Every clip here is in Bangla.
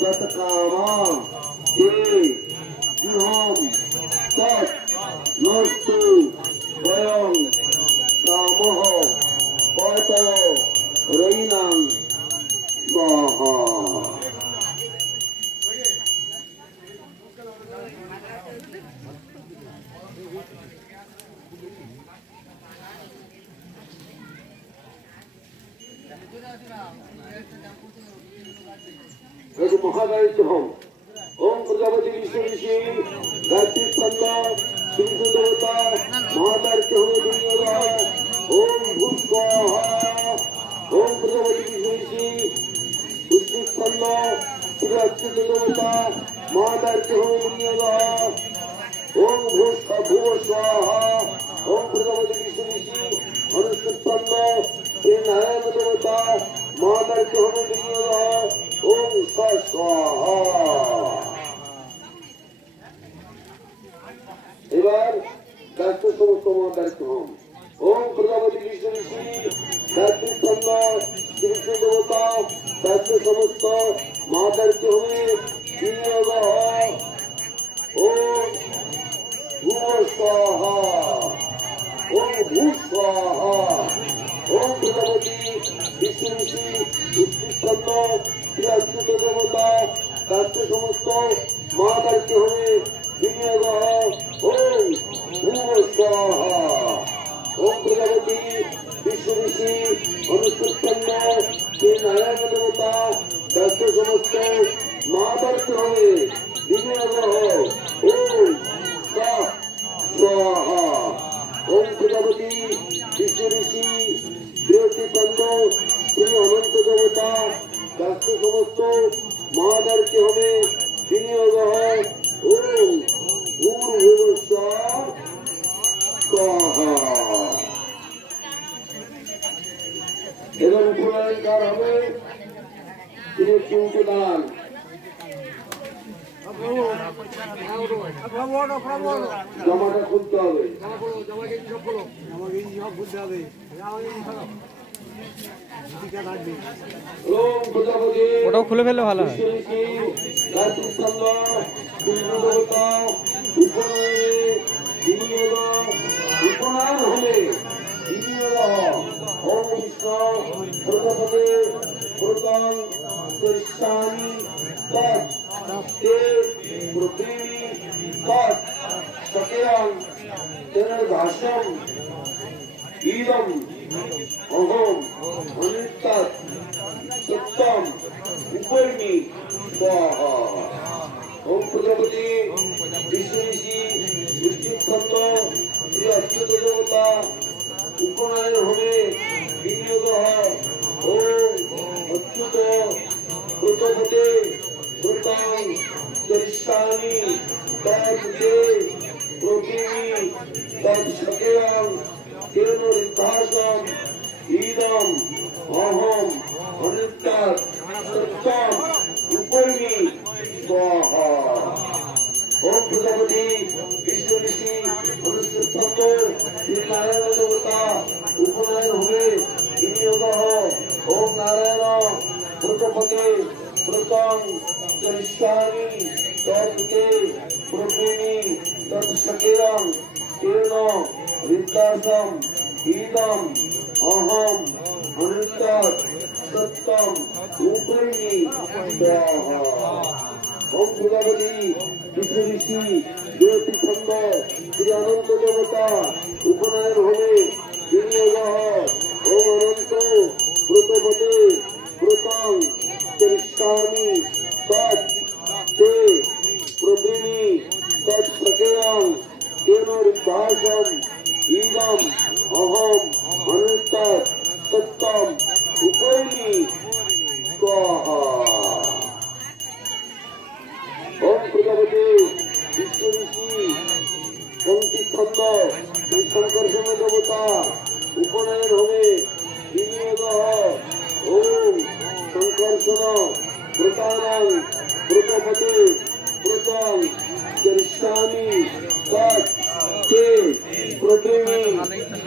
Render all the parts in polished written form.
तत्कामा ते शुभम तत् नस्तु वयं कामः पतयो रैनां स्वाहा। महागायित्व ओम प्रजापति विष्णु ऋषि गायत्री छंद शिव देवता महादार्य ओम भूस्वाहा। ओम प्रजापति विष्णु ऋषि विष्णु छंद शिव देवता महादार्य ओम भूस्वाहा। ओम प्रजापति विष्णु ऋषि अनुष्ठित छंद श्री नारायण देवता महादार्य ओम स्वाहा। এবার দায়িত্ব সমস্ত দায়িত্ব হন। ওম প্রজাপতি বিষ্ণু ঋষি দায়িত্ব ছন্দ শ্রী দেবতা দায়িত্ব সমস্ত মহাদায়িত্ব হবে বিনিয়োগ ওম ভূ স্বাহা। ওম ভূ স্বাহা। ওম প্রজাপতি বিষ্ণু ঋষি উৎকৃষ্ট শ্রী দেবতা দায়িত্ব সমস্ত মহাদায়িত্ব হবে বিনিয়োগ ওম ভূ স্বাহা। ওম প্রজাপতি বিষ্ণু ঋষি অনুষ্ঠিত শ্রী নারায়ণ দেবতা দায়িত্ব সমস্ত মহাদায়িত্ব হবে বিনিয়োগ ওম স্বাহা। ওম প্রজাপতি বিষ্ণু ঋষি বৃহস্পতিচন্দ্র শ্রী অনন্ত দেবতা দায়িত্ব সমস্ত মহাদায়িত্ব হবে বিনিয়োগ ওম ভূর্ভুবস্বঃ স্বাহা। এবং পুনরায় হবে তিনি কিন্তু দান জমাটা খুলতে হবে। ওটাও খুলে ফেললে ভালো হয়। भाषम ईदम अहम अनित्तत् सत्यम उपरिमि स्वाहा। ओम प्रजापति विष्णु ऋषि विष्णुछंद श्री अच्युत देवता उपनयन होने विनियोग ओम अच्युत प्रजापति कृतं करिष्यामि तत्ते प्रोकिमि तत्सकेयं केन रिद्धासं ईदं अहम अनित्तत् सत्यम उपरिमि स्वाहा। ओम प्रजापति विष्णु ऋषि अनुष्ठित श्री नारायण देवता उपनयन हुए विनियोग ओम नारायण प्रजापति कृतं करिष्यामि तत्ते प्रोकिमि तत्सकेयं केन रिद्धासं ईदं अहम अनित्तत् सत्यम उपरिमि स्वाहा। ओम प्रजापति विष्णु ऋषि बृहस्पतिचंद्र श्री अनंत देवता उपनयन होने विनियोग ओम अनंत प्रजापति कृतं करिष्यामि तत्ते प्रोकिमि तत्सकेयं केन रिद्धासं ईदं अहम अनित्तत् सत्यम उपरिमि स्वाहा। ओम प्रजापति विष्णु ऋषि पंक्ति छंद श्री शंकरसन देवता उपनयन होने विनियोग ओम शंकरसन कृतानां प्रजापति कृतं करिष्यामि तत्ते प्रोकिमि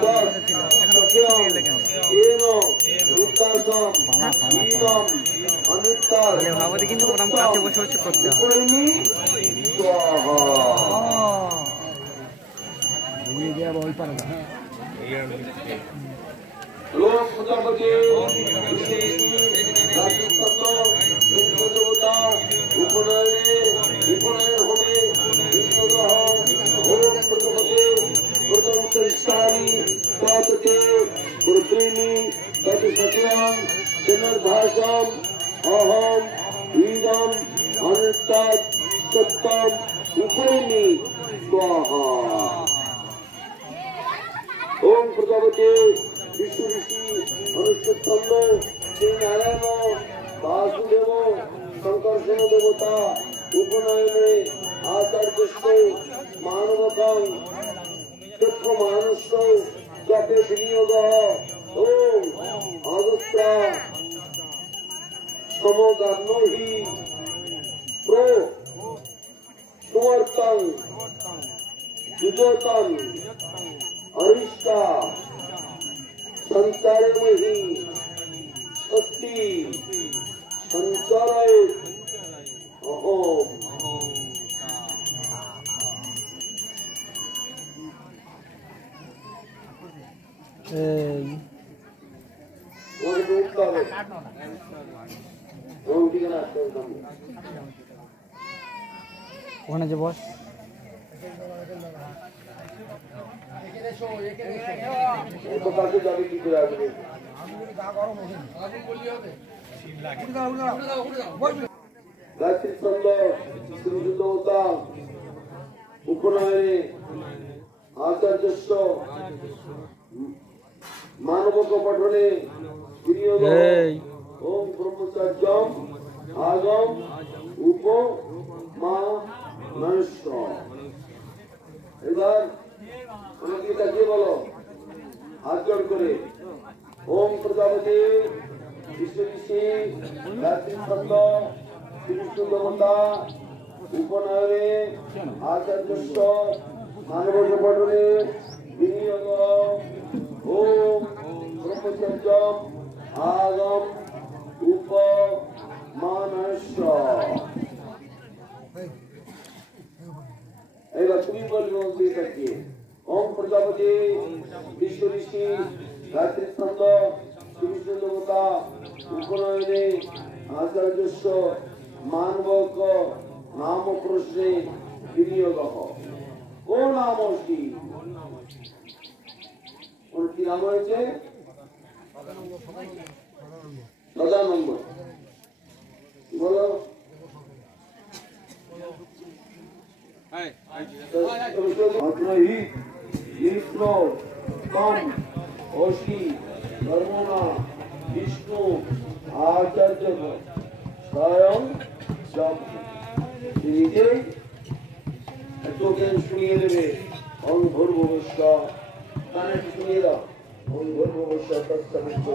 तत्सकेयं केन নিত্যাসম নীলম অনিত্যাস তাহলে ভাবতে কিন্তু ওরকম কাছে বসে বসে করতে হয়। উপরিমি স্বাহা ঘুরিয়ে দেওয়া ওই পারে না। লোক প্রজাপতি দেবতা উপনয়নে উপনয়ন হবে বিষ্ণুগ্রহ ওম প্রজাপতি প্রথমস্থানী প্রাততে পুত্রিণী তত সত্যম জনর্ভাসম অহম ঈদম অনিত্যাৎ সত্যম উপরিমি স্বাহা। ओम प्रजापति विष्णु ऋषि अनुष्ठितम्य श्री नारायण वासुदेव संकर्षण देवता उपनयने आचार्य मानवकं तत्व मानस जपे विनियोग ओम आदुत्रा समोगाग्नो हि प्रो सुवर्तं युजोतं अरिष्टा संचार में ही शक्ति संचार अहोम ওখানে যে বস যাবে কি করে আসবে গায়ত্রী ছন্দ শ্রীযুক্তা উপনয়নে আচার্যস্য মানবক পঠনে বিনিয়োগ ওম ব্রহ্মচর্যম আগম উপ মা নষ্ট। এবার আমাকে তাকিয়ে বলো হাত জোড় করে ওম প্রজাপতি বিষ্ণু ঋষি গায়ত্রী ছন্দ শ্রীবিষ্ণু দেবতা উপনয়নে আচার্যস্য মানবক পঠনে বিনিয়োগ ওম ব্রহ্মচর্যম আগম উপ মা নষ্ট। এবার তুমি বলবে দিয়ে তাকিয়ে ओम प्रजापति विष्णु ऋषि गायत्री छंद श्रीविष्णु देवता उपनयने आचार्यस्व मानवक नाम प्रश्ने विनियोग को नाम की उनकी नाम है सदानंद बोलो विष्णु आचार्य स्वयं শুনিয়ে দেবে অঙ্গর্ভবস্য কানে শুনিয়ে দাও অঙ্গর্ভবস্য তৎসবিত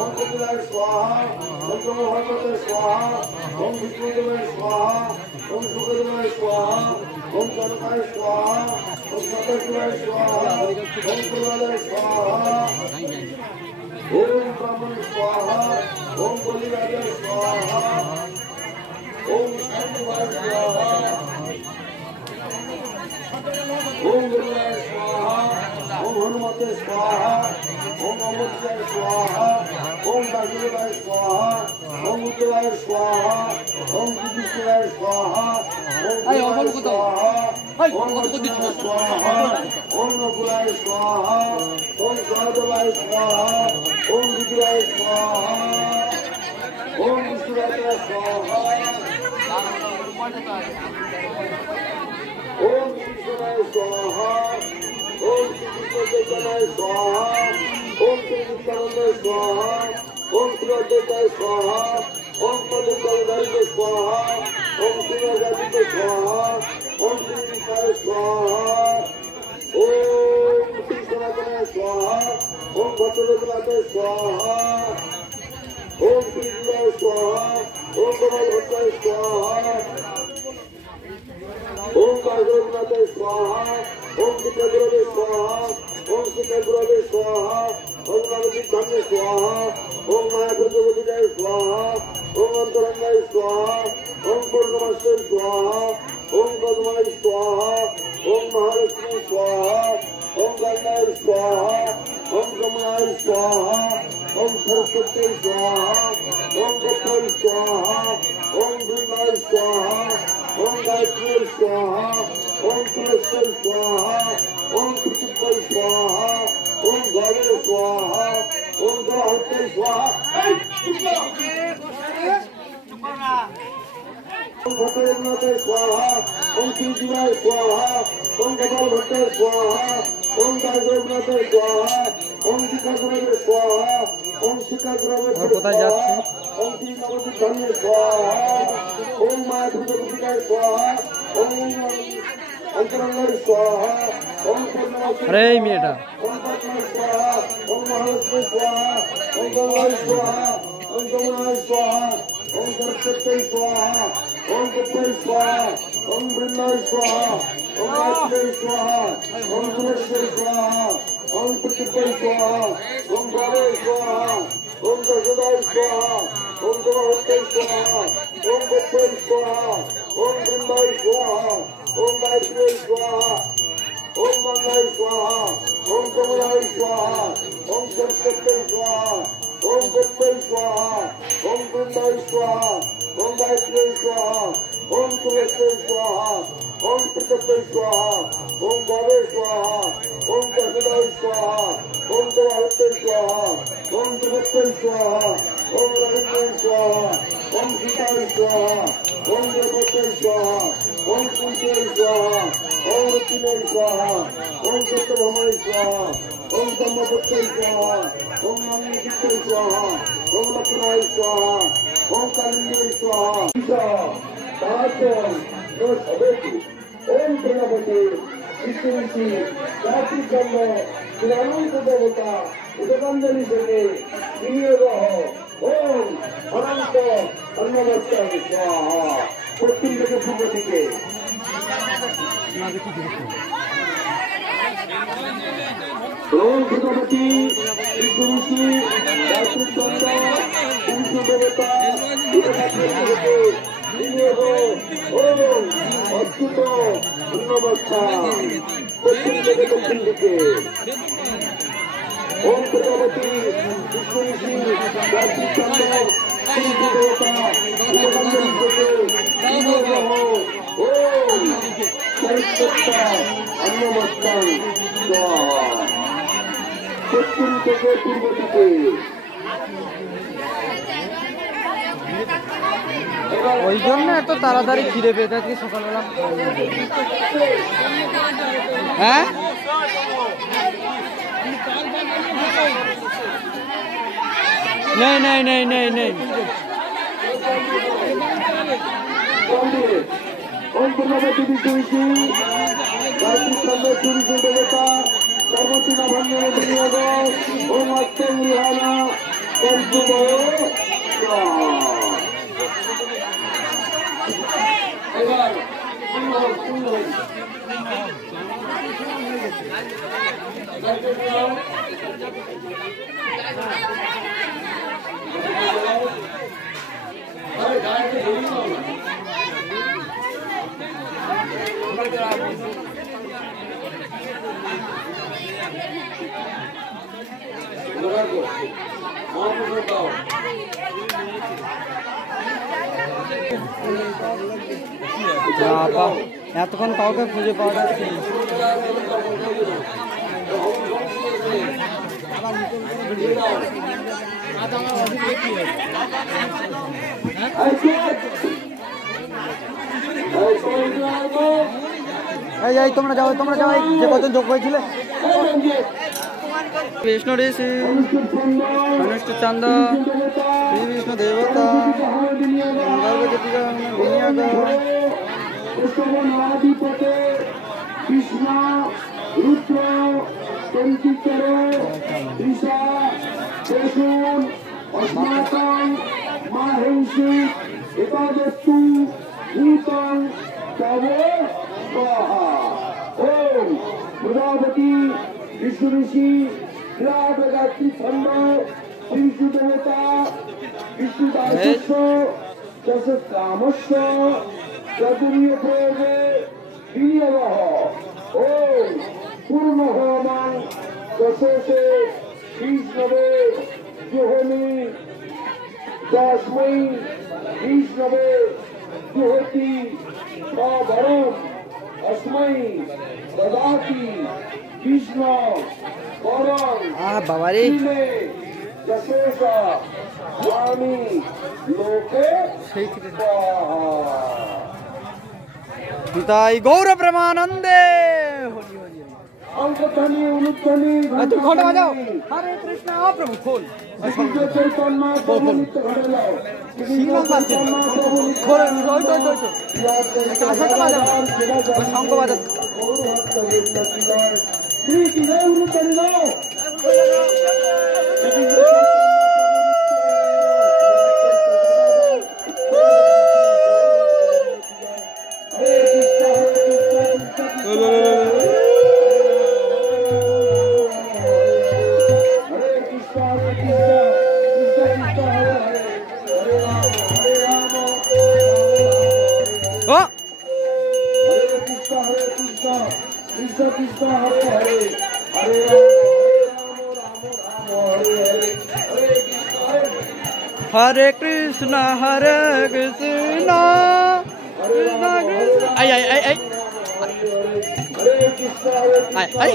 ओम कुबेराय स्वाहा ओम ब्रह्मदेवाय स्वाहा ओम विष्णुदेवाय स्वाहा ओम शुक्रदेवाय स्वाहा ओम जनकाय स्वाहा ओम सदाशिवाय स्वाहा ओम प्रहलादाय स्वाहा ओम ब्राह्मण स्वाहा ओम बलिराजा स्वाहा ओम शंभुवाय स्वाहा ओम गुरुवाय स्वाहा ओम हनुमते स्वाहा ओम अमृताय स्वाहा ओम वासुदेवाय स्वाहा ओम उद्दवाय स्वाहा ओम विष्णुवाय स्वाहा ओम स्वाहा ओम वसुदेवाय स्वाहा ओम नकुलाय स्वाहा ओम साधवाय स्वाहा ओम विद्याय स्वाहा ओम विष्णुवाय स्वाहा ओम कृष्णाय स्वाहा ओम कृष्णाय स्वाहा ओम कृष्णानंदाय स्वाहा ओम श्रीअद्वैताय स्वाहा ओम पद्मनाभाय स्वाहा ओम श्रीराजाय स्वाहा ओम श्रीकृष्णाय स्वाहा ओम कृष्णाय स्वाहा ओम भक्तवेदाय स्वाहा ओम श्रीराजाय स्वाहा ओम कमलभट्टाय स्वाहा ओम काजोनाथाय स्वाहा ओम चित्रगुरवे स्वाहा ओम चित्रगुरवे स्वाहा ओम नामचित्तान्य स्वाहा ओम मायाप्रतिपदाय स्वाहा ओम अंतरंगाय स्वाहा ओम पूर्णमास्ताय स्वाहा ओम पद्माय स्वाहा ओम महालक्ष्मी स्वाहा ओम गंगाय स्वाहा ओम कमलाय स्वाहा ओम सरस्वती स्वाहा ओम गौतम स्वाहा ओम वृंदाय स्वाहा ओम गायत्री स्वाहा ओम तुलसी स्वाहा ओम कृतिका स्वाहा ओम गौरी स्वाहा ओम ग्रहते स्वाहा ओम भगवनाथ स्वाहा ओम शिवजीवाय स्वाहा ओम गोपाल भट्ट स्वाहा ओम गायनाथ स्वाहा ओम शिखाग्रह स्वाहा ओम शिखाग्रह जाচ্ছে ओम श्री नवदुर्गान्य स्वाहा ओम मायापुत्रपुत्रिकाय स्वाहा ओम अंतरंगाय स्वाहा ओम पूर्णमासी अरे मेटा ओम पद्माय स्वाहा ओम महालक्ष्मी स्वाहा ओम गंगाय स्वाहा ओम जमुनाय स्वाहा ओम सरस्वती स्वाहा ओम गुप्ताय स्वाहा ओम वृंदाय स्वाहा ओम गायत्री स्वाहा ओम तुलसी स्वाहा ओम प्रतिपय स्वाहा ओम गौरी स्वाहा ओम दशदाय स्वाहा ओम गणपतय स्वाहा ओम गुप्ताय स्वाहा ओम वृंदाय स्वाहा ओम गायत्री स्वाहा ओम मंगाय स्वाहा ओम कमलाय स्वाहा ओम सरस्वती स्वाहा ओम गुप्ताय स्वाहा ओम वृंदाय स्वाहा ओम गायत्री स्वाहा ओम तुलसी स्वाहा ओम प्रतिपय स्वाहा ओम गौरी स्वाहा ओम दशदाय स्वाहा ओम गणपतय स्वाहा ओम जगत्तय स्वाहा ओम रविन्द्र स्वाहा ओम सीताय स्वाहा ओम जगत्तय स्वाहा ओम कुंजय स्वाहा ओम रुचिनय स्वाहा ओम सत्यभामय स्वाहा ओम ब्रह्मपुत्रय स्वाहा ओम नागेश्वरय स्वाहा ओम लक्ष्मणाय स्वाहा ओम कालिंदय स्वाहा ओम प्रजापति विष्णुऋषि गायत्री ब्रह्म ज्ञानांक देवता उदकांजलि देवे विनियोग ओम अनंत अन्नवस्त्र स्वाहा पश्चिम दिखे पूर्व दिखे ओम प्रजापति विष्णुऋषि गायत्री ब्रह्म विष्णु देवता उदकांजलि देवे विनियोग ओम अद्भुत अन्नवस्त्र पश्चिम दिखे दक्षिण दिखे ओम प्रजापति विष्णुऋषि गायत्री ब्रह्म विष्णु देवता उदकांजलि देवे विनियोग ओम सरस्वती अन्नवस्त्र स्वाहा पश्चिम दिखे पूर्व दिखे ওই জন্য এত তাড়াতাড়ি খিদে পেয়ে থাকি সকালবেলা হ্যাঁ नहीं नहीं नहीं नहीं नहीं ओम प्रजापति विष्णुऋषि गायत्री ब्रह्म सूर्य देवता सर्वती नभन्य विनियोग ओम अष्टे विहाना कर्तुभयो এবার সুন্দর এতক্ষণ কাউকে খুঁজে পাওয়া যাচ্ছে না। এই তোমরা যাও যে কজন যোগ হয়েছিলে বিষ্ণু ঋষি অনুষ্ঠিত চন্দ শ্রী বিষ্ণু দেবতা কৃষ্ণ রুদ্র পঞ্চিতর তৃষা বসুন অস্মাকং মাহেংসি একাদস্তু ভূতং তব স্বাহা। ওম প্রজাপতি বিষ্ণু ঋষি বিরাটগাত্রী ছন্দ বিষ্ণু দেবতা বিষ্ণু দাসস্য যশকামস্য চতুর্য় প্রয়োগে বিনিয়োগঃ। ওম পূর্ণ হোমং দশে বিষ্ণবে জুহমি দশমৈ বিষ্ণবে জুহতি সবরম अस्मै ददाति विष्णु परं बाबारे जशेषा स्वामी लोके पिताई गौर प्रेमानंदे अंकध्वनि अनुध्वनि तुम घंटा बजाओ। हरे कृष्णा प्रभु खोल चैतन्य प्रभु नित्य घंटा लाओ श्रीमान बात खोल तो कासट बजाओ शंख बजाओ श्री की जय अनुध्वनि लाओ। हरे कृष्णा कृष्णा आई आई आई आई आई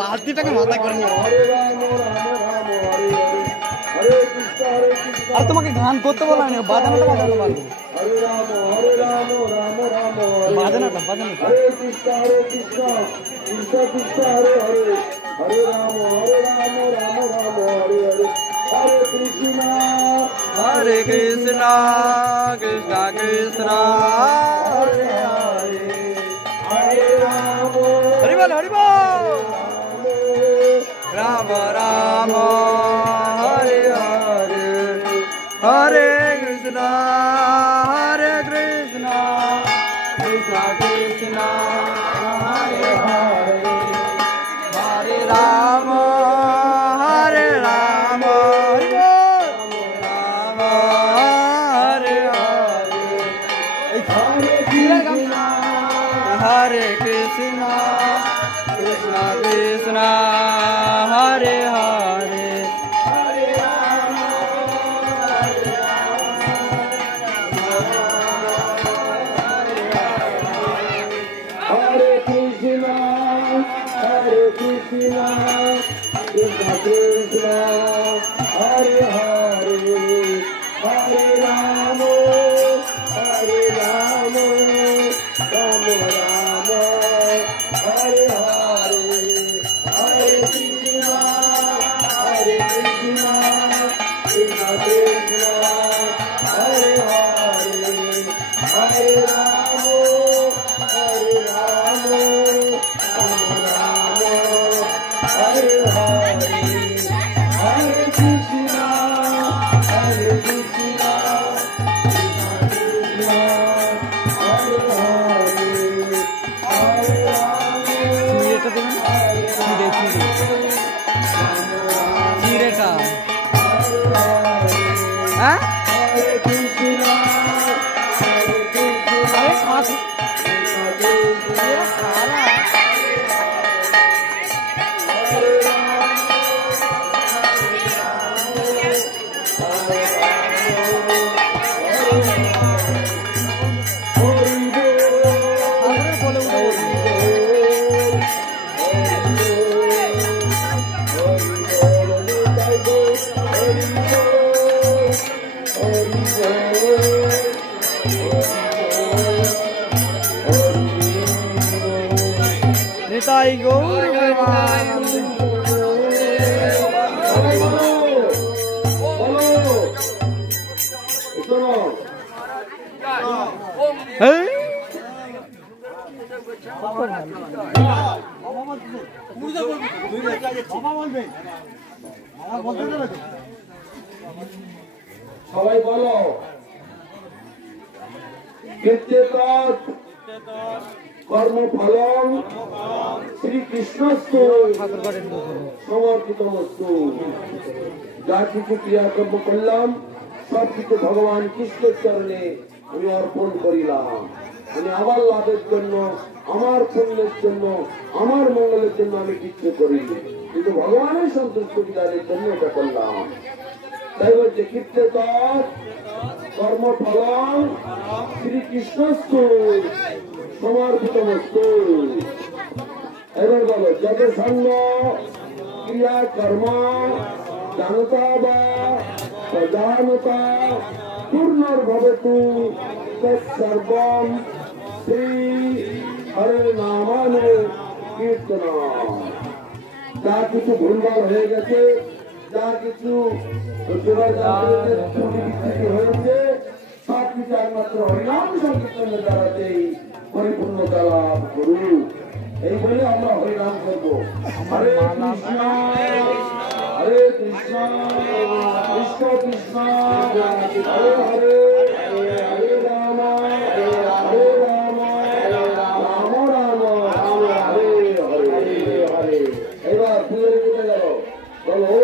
बात टाका माथा करेंगे আর তোমাকে গান করতে বলা না বাজানোটা বাজানো পারবে বাজানোটা हरे कृष्ण कृष्ण कृष्ण हरे हरे हरे राम राम राम हरे हरे हरे कृष्णा कृष्णा कृष्णा हरे हरे हरे राम हरि बोल राम राम हरे हरे हरे कृष्णा कृष्णा कृष्णा हरे हरे हरे राम हरे राम राम हरे हरे हरे कृष्णा कृष्णा कृष्णा हरे हरे हरे राम हरे कृष्णा कृष्ण कृष्ण हरे हरे हरे राम राम राम हरे हरे हरे कृष्णा कृष्ण कृष्ण हरे हरे हरे राम राम हरे हरे हरे कृष्णा हरे हरे নিতাই গৌর সবাই বলো কর্মফলং শ্রীকৃষ্ণস্তু সমর্পিত বস্তু। যা কিছু ক্রিয়াকর্ম করলাম সব কিছু ভগবান কৃষ্ণের চরণে আমি অর্পণ করিলাম। আমি আমার লাভের জন্য, আমার পুণ্যের জন্য, আমার মঙ্গলের জন্য আমি কিছু করিনি, কিন্তু ভগবানের সন্তুষ্ট বিধানের জন্য এটা করলাম। তাই বলছে কীর্তে কর্মফলং শ্রীকৃষ্ণস্তু সমর্পিত বস্তু। এবার বলো যত সঙ্গ ক্রিয়া কর্ম জানতা বা প্রজানতা পূর্ণর্ভবতু তৎসর্বং শ্রী হরে নামানে কীর্তন। যা কিছু ভুলভাল হয়ে গেছে, যা কিছু হয়েছে, সব কিছু একমাত্র হরিনাম সংকীর্তনের দ্বারাতেই পরিপূর্ণতা লাভ করু। এই বলে আমরা হরিনাম করবো। হরে কৃষ্ণ হরে কৃষ্ণ কৃষ্ণ কৃষ্ণ হরে হরে হরে রাম হরে রাম রাম রাম হরে হরে হরে। এবার পুজোর দিকে গেল, বলো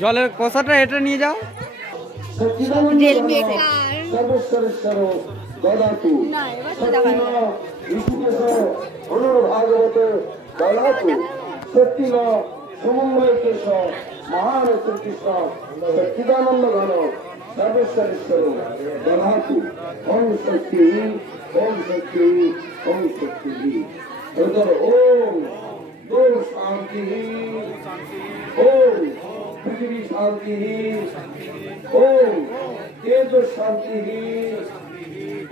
জলের কষাটা এটা নিয়ে যাও। সর্বেশ্বরেশ্বর দদাতু সত্যিন অনুর্ভাগবত দদাতু সত্যিন সমন্বয়কেশ মহান শ্রীকৃষ্ণ সচ্চিদানন্দ ঘন সর্বেশ্বরেশ্বর দদাতু। ওম শক্তি ওম শক্তি ওম শক্তি। ওম দোষ শান্তি ওম পৃথিবী শান্তি ওম तेज शांति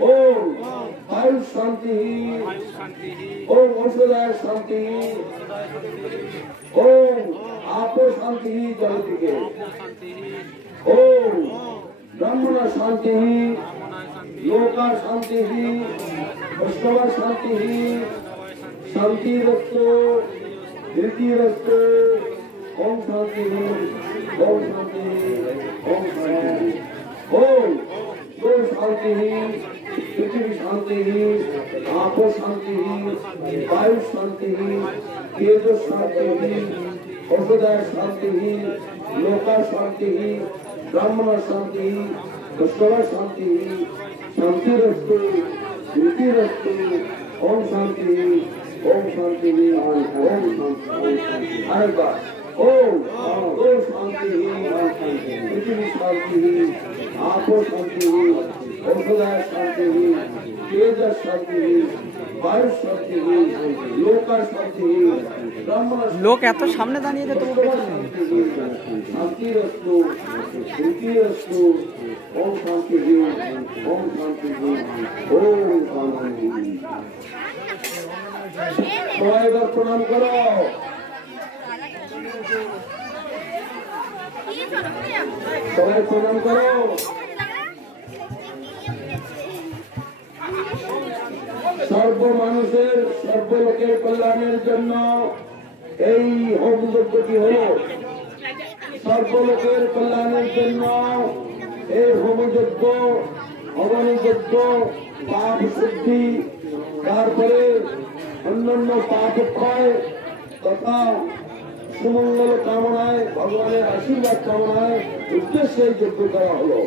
ओम वायु शांति ओम औषधाय शांति ओम आपो शांति जल दिखे ओम ब्रह्मण शांति लोका शांति वैष्णव शांति शांति रस्तो धृति रस्तो ओम शांति ओम शांति ओम शांति ओम दो शांति पृथ्वी शांति आपो शांति वायु शांति तेज शांति औषधाय शांति लोका शांति ब्राह्मण शांति वैष्णव शांति शांति रस्तु धृति रस्तु ओम शांति ओम शांति ओम शांति। हर बार ओम दो शांति पृथ्वी शांति आपो शांति औषधाय शांति तेज शांति वायु शांति लोका शांति ब्रह्म। लोक এত সামনে দাঁড়িয়ে যে তোমার शांति रस्तु धृति रस्तु ओम शांति ओम शांति ओम शांति। সবাই এবার প্রণাম করো। সবাই প্রণাম করো। সর্ব মানুষের সর্বলোকের কল্যাণের জন্য এই হোম যজ্ঞটি হল। সর্বলোকের কল্যাণের জন্য এই হোমযজ্ঞ হবনযজ্ঞ পাপ শুদ্ধি, তারপরে অন্যান্য পাপ ক্ষয় তথা সুমঙ্গল কামনায় ভগবানের আশীর্বাদ কামনায় উদ্দেশ্যে যজ্ঞ করা হলো।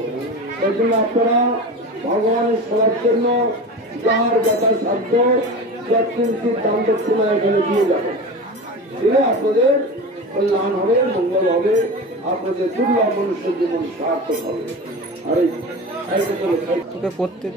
সেই জন্য আপনারা ভগবানের সেবার জন্য যার যথা সাধ্য যৎকিঞ্চিৎ দান দক্ষিণা এখানে দিয়ে যাবেন। দিলে আপনাদের কল্যাণ হবে, মঙ্গল হবে, আপনাদের দুর্লভ মনুষ্য জীবন সার্থক হবে। আরে তোকে প্রত্যেক